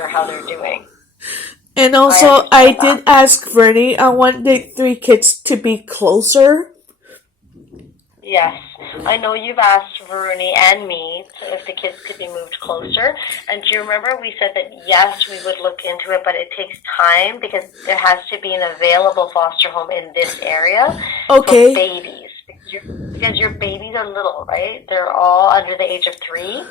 how they're doing. And I also, I understand did that. ask Vernie, I want the three kids to be closer. Yes, I know you've asked Vernie and me if the kids could be moved closer. And do you remember we said that yes, we would look into it, but it takes time because there has to be an available foster home in this area for Okay. babies. Because your babies are little, right? They're all under the age of 3,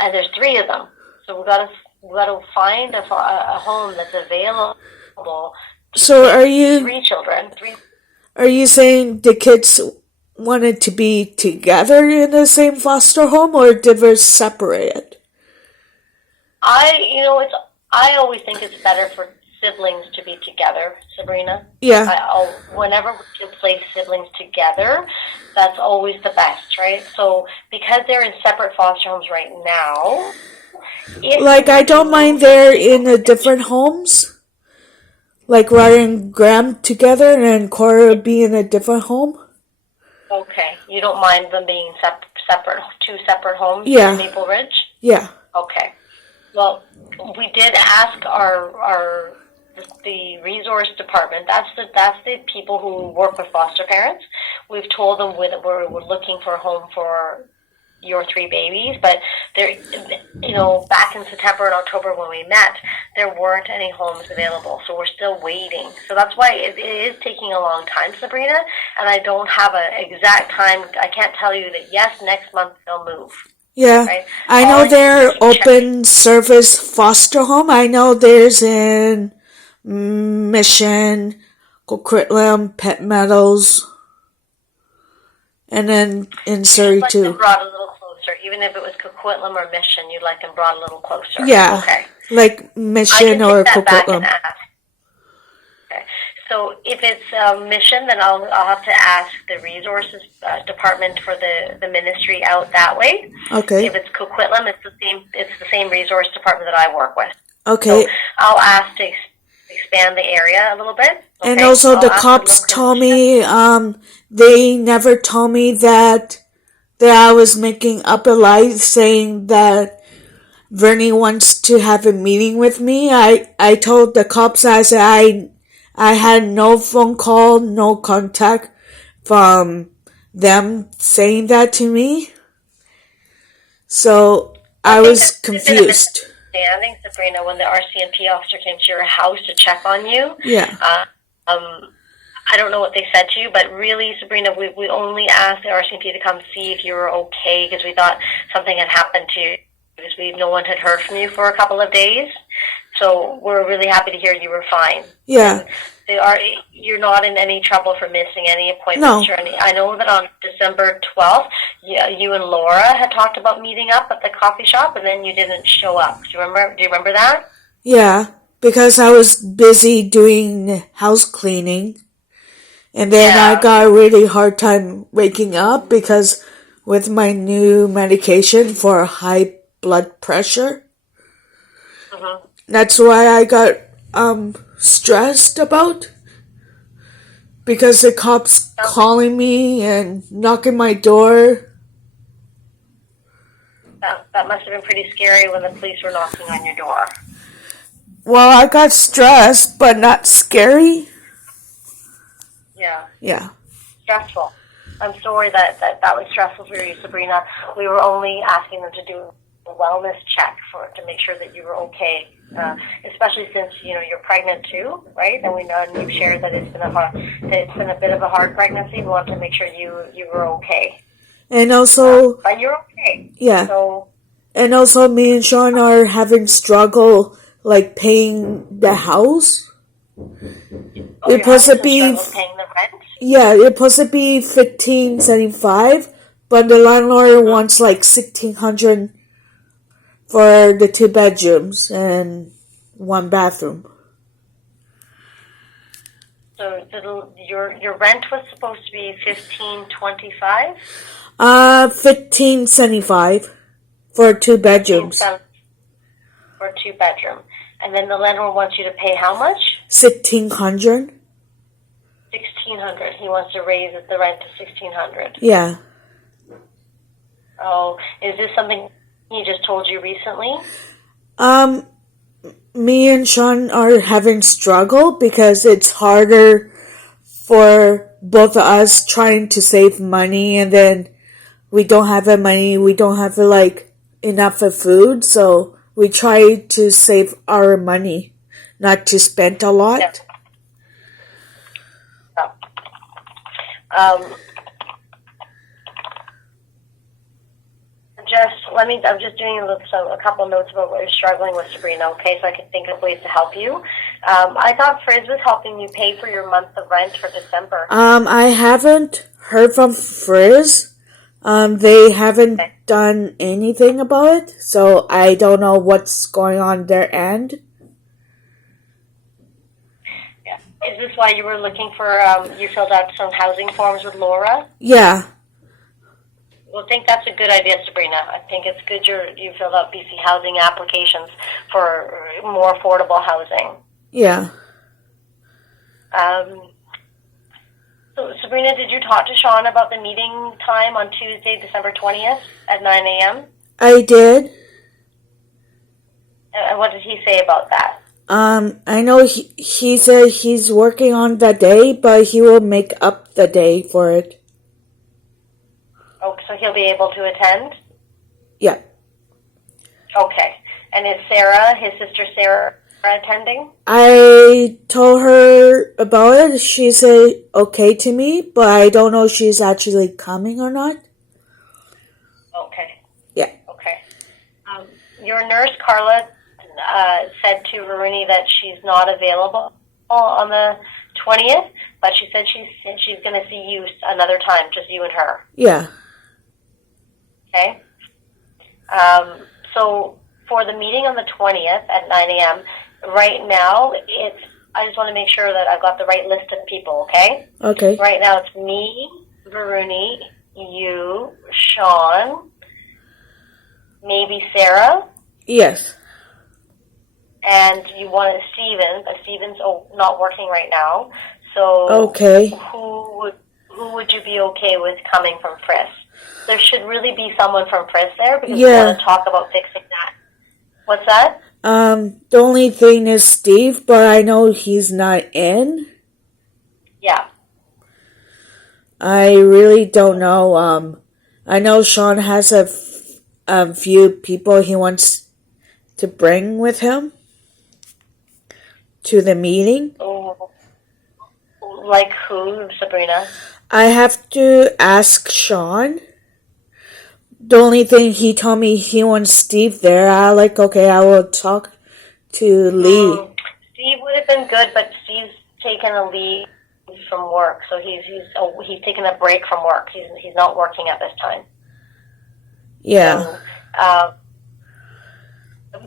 and there's 3 of them. So we gotta find a home that's available to So take 3 children. are you saying the kids wanted to be together in the same foster home or they were separated? I always think it's better for siblings to be together, Sabrina. Yeah. Whenever we can place siblings together, that's always the best, right? So because they're in separate foster homes right now, if you Like, I were to don't mind move them they're to in the different homes. Like, Ryan and Graham together and then Cora be in a different home. okay, you don't mind them being separate, 2 separate homes Yeah. in Maple Ridge? Yeah. Okay. Well, we did ask the resource department. That's the people who work with foster parents. We've told them we're looking for a home for your 3 babies, but there, back in September and October when we met, there weren't any homes available, so we're still waiting. So that's why it is taking a long time, Sabrina, and I don't have an exact time. I can't tell you that yes, next month they'll move. Yeah. Right? I All know I do is they're keep checking. open service foster home. I know there's in Mission, Coquitlam, Pet Meadows, and then in So you'd Surrey like them too. brought a little closer, even if it was Coquitlam or Mission, you'd like them brought a little closer. Yeah. Okay. Like I Mission can or take that back and Coquitlam. ask. Okay. So if it's Mission, then I'll have to ask the resources department for the ministry out that way. Okay. If it's Coquitlam, it's the same resource department that I work with. So Okay. I'll ask to expand the area a little bit. Okay. And also I'll the ask to cops look and told check. me, they never told me that I was making up a lie saying that Vernie wants to have a meeting with me. I told the cops, I said I had no phone call, no contact from them saying that to me. So I I think was there's been a confused. misunderstanding, Sabrina, when the RCMP officer came to your house to check on you. Yeah. I don't know what they said to you, but really, Sabrina, we only asked the RCMP to come see if you were okay because we thought something had happened to you because no one had heard from you for a couple of days. So we're really happy to hear you were fine. Yeah. You're not in any trouble for missing any No. appointments or any. I know that on December 12th, you and Laura had talked about meeting up at the coffee shop, and then you didn't show up. Do you remember that? Yeah. Because I was busy doing house cleaning. And then I Yeah. got a really hard time waking up because with my new medication for high blood pressure. Mm-hmm. That's why I got stressed about because the cops calling me and knocking my door. That must have been pretty scary when the police were knocking on your door. Well, I got stressed, but not scary. Yeah. Yeah. Stressful. I'm sorry that was stressful for you, Sabrina. We were only asking them to do a wellness check to make sure that you were okay, especially since you're pregnant too, right? And we know, and you've shared that it's been a bit of a hard pregnancy. We want to make sure you were okay. And also, but you're okay. yeah. So, and also, me and Sean are having struggle like paying the house. It's supposed to be paying the rent. Yeah, it's supposed to be $1,575, but the landlord wants like $1,600 for the 2 bedrooms and 1 bathroom. So your rent was supposed to be $1,525? $1,575 for 2 bedrooms. For 2 bedroom. And then the landlord wants you to pay how much? $1,600. $1,600. He wants to raise the rent to $1,600. Yeah. Oh, is this something he just told you recently? me and Sean are having struggle because it's harder for both of us trying to save money, and then we don't have the money, we don't have like enough of food, so we try to save our money, not to spend a lot. Yeah. Um, I'm just doing a couple notes about what you're struggling with, Sabrina, okay, so I can think of ways to help you. I thought Frizz was helping you pay for your month of rent for December. I haven't heard from Frizz. They haven't done anything about it, so I don't know what's going on their end. Yeah. Is this why you were looking for, you filled out some housing forms with Laura? Yeah. Well, I think that's a good idea, Sabrina. I think it's good you filled out BC housing applications for more affordable housing. Yeah. So, Sabrina, did you talk to Sean about the meeting time on Tuesday, December 20th at 9 a.m.? I did. And what did he say about that? I know he said he's working on the day, but he will make up the day for it. Oh, so he'll be able to attend? Yeah. Okay. And is Sarah, his sister Sarah, attending? I told her about it. She said okay to me, but I don't know if she's actually coming or not. Okay. Yeah. Okay. Your nurse, Carla, said to Rooney that she's not available on the 20th, but she said she's going to see you another time, just you and her. Yeah. Okay. So for the meeting on the 20th at 9 a.m., right now I just want to make sure that I've got the right list of people, okay? Okay. Right now it's me, Varuni, you, Sean, maybe Sarah. Yes. And you wanted Steven, but Steven's not working right now. So okay. Who would you be okay with coming from Frisk? There should really be someone from Frisk there because we want to talk about fixing that. What's that? The only thing is Steve, but I know he's not in. Yeah. I really don't know. I know Sean has a few people he wants to bring with him to the meeting. Oh, like who, Sabrina? I have to ask Sean. The only thing he told me he wants Steve there. Okay, I will talk to Lee. Steve would have been good, but Steve's taken a leave from work, so he's taken a break from work. He's not working at this time. Yeah. So,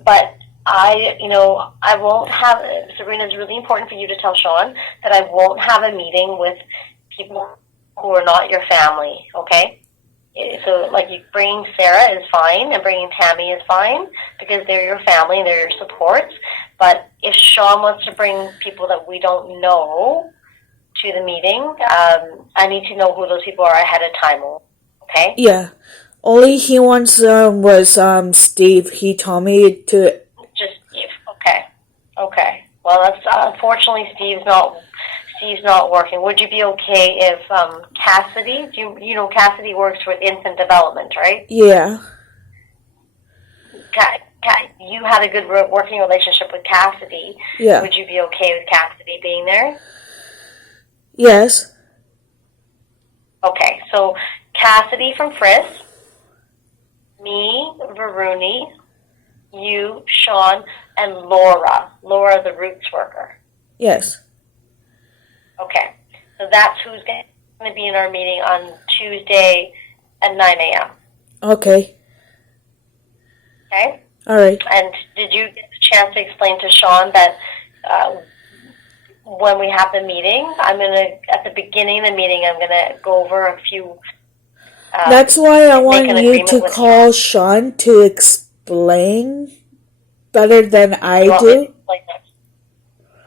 but I won't have, Sabrina, it's really important for you to tell Sean that I won't have a meeting with people who are not your family, okay? So, like, you bringing Sarah is fine, and bringing Tammy is fine, because they're your family and they're your supports. But if Sean wants to bring people that we don't know to the meeting, I need to know who those people are ahead of time, okay? Yeah. Only he wants was Steve. He told me to... Just Steve. Okay. Well, that's unfortunately Steve's not working. Would you be okay if Cassidy? You know Cassidy works with infant development, right? Yeah. You had a good working relationship with Cassidy. Yeah. Would you be okay with Cassidy being there? Yes. Okay, so Cassidy from Frisk, me, Varuni, you, Sean, and Laura. Laura, the roots worker. Yes. Okay, so that's who's going to be in our meeting on Tuesday at 9 a.m. Okay. Okay? All right. And did you get the chance to explain to Sean that when we have the meeting, at the beginning of the meeting, I'm going to go over a few... That's why I want you to call Sean to explain better than I do.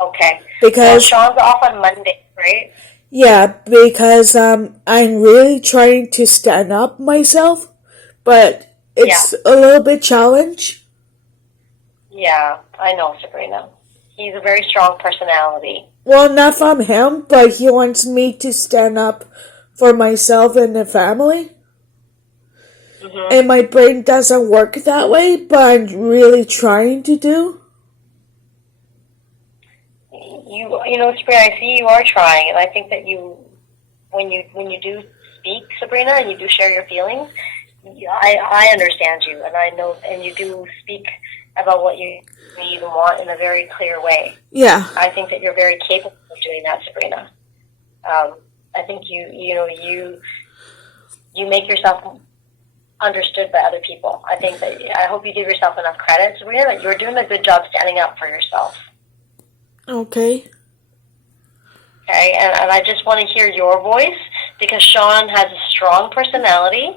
Okay. Because Sean's off on Monday, right? Yeah, because I'm really trying to stand up myself, but it's a little bit challenge. Yeah. I know, Sabrina. He's a very strong personality. Well, not from him, but he wants me to stand up for myself and the family. Mm-hmm. And my brain doesn't work that way, but I'm really trying to do. You know, Sabrina, I see you are trying, and I think that when you do speak, Sabrina, and you do share your feelings, I understand you, and I know, and you do speak about what you need and want in a very clear way. Yeah. I think that you're very capable of doing that, Sabrina. I think you make yourself understood by other people. I hope you give yourself enough credit, Sabrina, that you're doing a good job standing up for yourself. Okay. Okay, and I just want to hear your voice because Sean has a strong personality.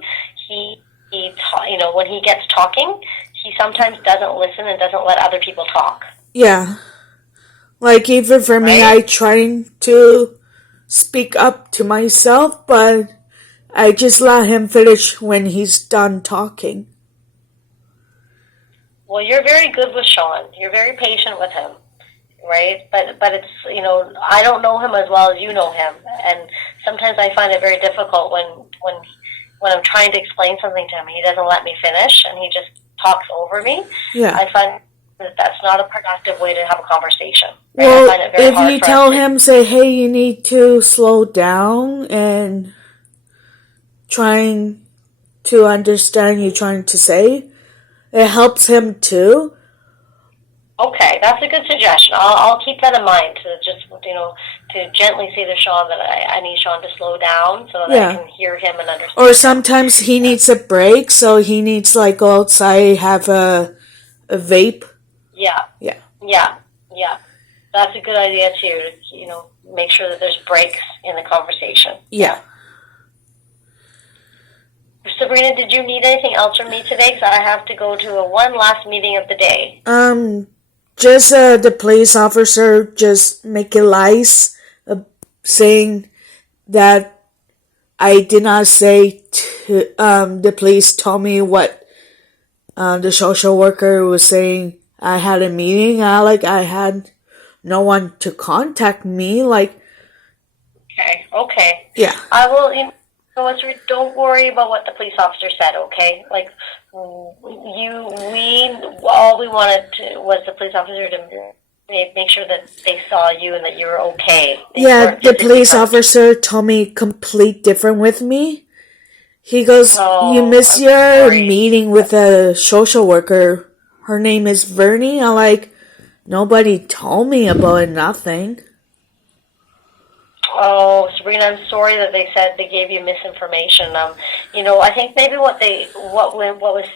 He when he gets talking, he sometimes doesn't listen and doesn't let other people talk. Yeah. Like, even for me, Right? I try to speak up to myself, but I just let him finish when he's done talking. Well, you're very good with Sean. You're very patient with him, right? But it's, I don't know him as well as you know him, and sometimes I find it very difficult when I'm trying to explain something to him, he doesn't let me finish, and he just talks over me. Yeah. I find that that's not a productive way to have a conversation. Right? Well, I find it very if hard you for tell us him, say, hey, you need to slow down and trying to understand you trying to say, it helps him too. Okay, that's a good suggestion. I'll keep that in mind to just, to gently say to Sean that I need Sean to slow down so that I can hear him and understand. Or sometimes he needs a break, so he needs like go outside, have a vape. Yeah. Yeah. Yeah. Yeah. That's a good idea too, to, make sure that there's breaks in the conversation. Yeah. Sabrina, did you need anything else from me today? Because I have to go to one last meeting of the day. Just the police officer just making lies, saying that I did not say to, the police told me what the social worker was saying. I had a meeting, I had no one to contact me, Okay. Yeah. I will, don't worry about what the police officer said, okay? Like, all we wanted was the police officer to make sure that they saw you and that you were okay. Yeah, the police officer told me complete different with me. He goes, you missed your meeting with a social worker. Her name is Vernie. I'm like, nobody told me about it, nothing. Oh, Sabrina, I'm sorry that they said they gave you misinformation. I think maybe what was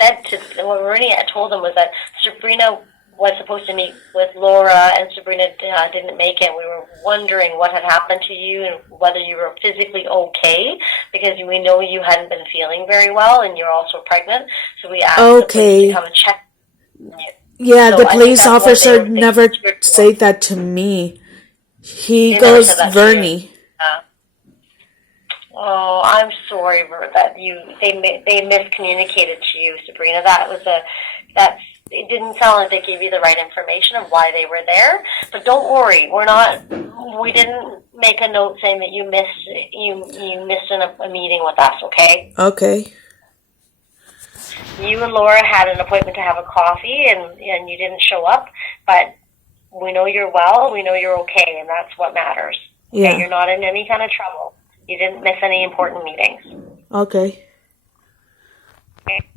said to what Vernie had told them was that Sabrina was supposed to meet with Laura, and Sabrina didn't make it. We were wondering what had happened to you and whether you were physically okay, because we know you hadn't been feeling very well, and you're also pregnant. So we asked the police to come and check you. Yeah, so the police officer never said that to me. He goes, Vernie. Oh, I'm sorry that they miscommunicated to you, Sabrina. It didn't sound like they gave you the right information of why they were there. But don't worry, we didn't make a note saying that you missed a meeting with us, okay? Okay. You and Laura had an appointment to have a coffee, and you didn't show up, but we know you're well, we know you're okay, and that's what matters. Yeah. Okay? You're not in any kind of trouble. You didn't miss any important meetings. Okay.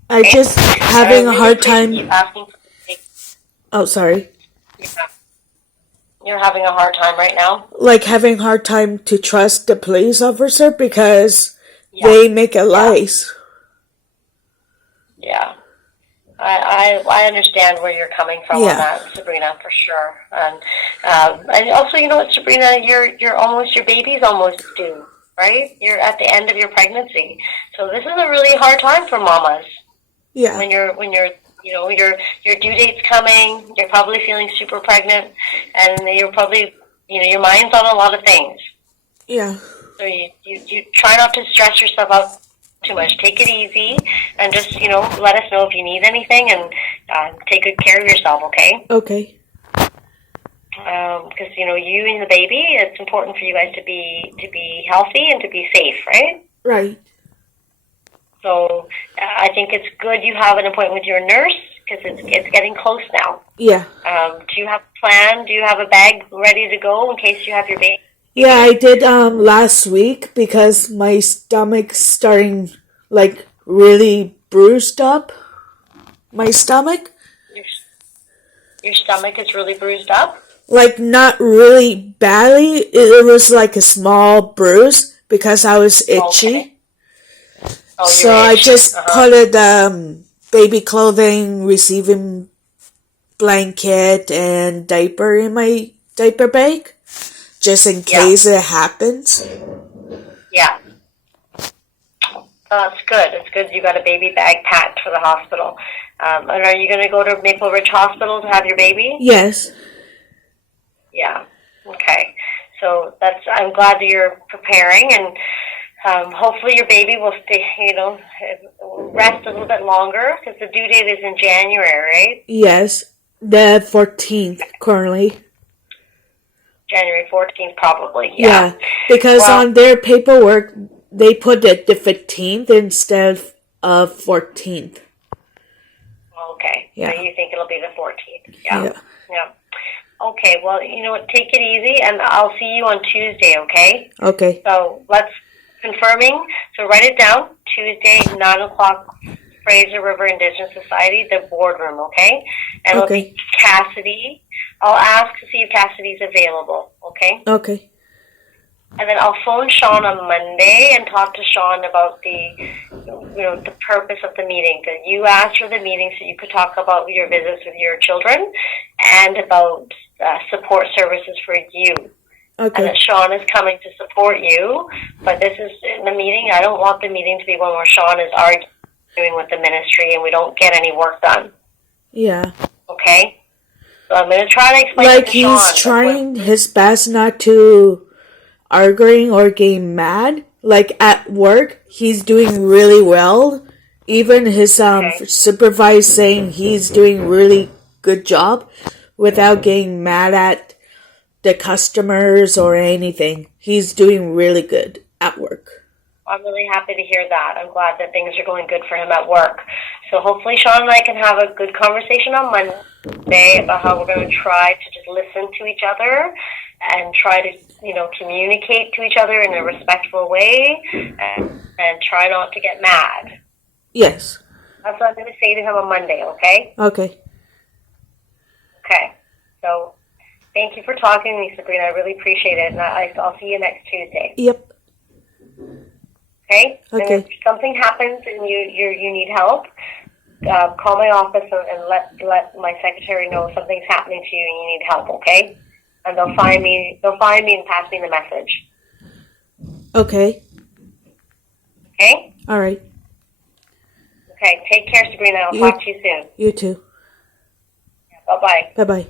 I just having a hard time. Oh, sorry. You're having a hard time right now? Like having a hard time to trust the police officer because they make a lies. Yeah. I understand where you're coming from on that, Sabrina, for sure. And also, you know what, Sabrina, your baby's almost due, right? You're at the end of your pregnancy, so this is a really hard time for mamas. Yeah. When your due date's coming, you're probably feeling super pregnant, and you're probably your mind's on a lot of things. Yeah. So you try not to stress yourself out too much. Take it easy, and just let us know if you need anything, and take good care of yourself. Okay? Okay. Because you and the baby, it's important for you guys to be healthy and to be safe, right? Right. So I think it's good you have an appointment with your nurse because it's getting close now. Yeah. Do you have a plan? Do you have a bag ready to go in case you have your baby? Yeah, I did last week because my stomach's starting like really bruised up. My stomach? Your stomach is really bruised up? Like not really badly. It was like a small bruise because I was itchy. Okay. Oh, So you're I itchy. just put baby clothing, receiving blanket, and diaper in my diaper bag, just in case it happens. Yeah. That's good. It's good you got a baby bag packed for the hospital. And are you going to go to Maple Ridge Hospital to have your baby? Yes. Yeah. Okay. So I'm glad that you're preparing, and hopefully your baby will stay, rest a little bit longer because the due date is in January, right? Yes. The 14th currently. January 14th, probably. Yeah. Because on their paperwork, they put it the 15th instead of 14th. Okay. Yeah. So you think it'll be the 14th. Yeah. Yeah. Yeah. Okay. Well, you know what? Take it easy, and I'll see you on Tuesday, okay? Okay. So let's confirming. So write it down. Tuesday, 9 o'clock, Fraser River Indigenous Society, the boardroom, okay? And it'll be Cassidy. I'll ask to see if Cassidy's available, okay? Okay. And then I'll phone Sean on Monday and talk to Sean about the purpose of the meeting. That you asked for the meeting so you could talk about your visits with your children and about support services for you. Okay. And that Sean is coming to support you. But this is in the meeting. I don't want the meeting to be one where Sean is arguing with the ministry and we don't get any work done. Yeah. Okay? So I'm going to try to explain like it to Sean. He's trying his best not to arguing or getting mad. Like at work, he's doing really well. Even his supervisor saying he's doing really good job without getting mad at the customers or anything. He's doing really good at work. I'm really happy to hear that. I'm glad that things are going good for him at work. So hopefully Sean and I can have a good conversation on Monday about how we're going to try to just listen to each other and try to, communicate to each other in a respectful way and try not to get mad. Yes. That's what I'm going to say to him on Monday, okay? Okay. Okay. So thank you for talking to me, Sabrina. I really appreciate it. And I'll see you next Tuesday. Yep. Okay? Okay. And if something happens and you need help, call my office and let my secretary know something's happening to you and you need help, okay? And they'll find me and pass me the message. Okay. Okay? All right. Okay, take care, Sabrina. I'll talk to you soon. You too. Bye-bye. Bye-bye.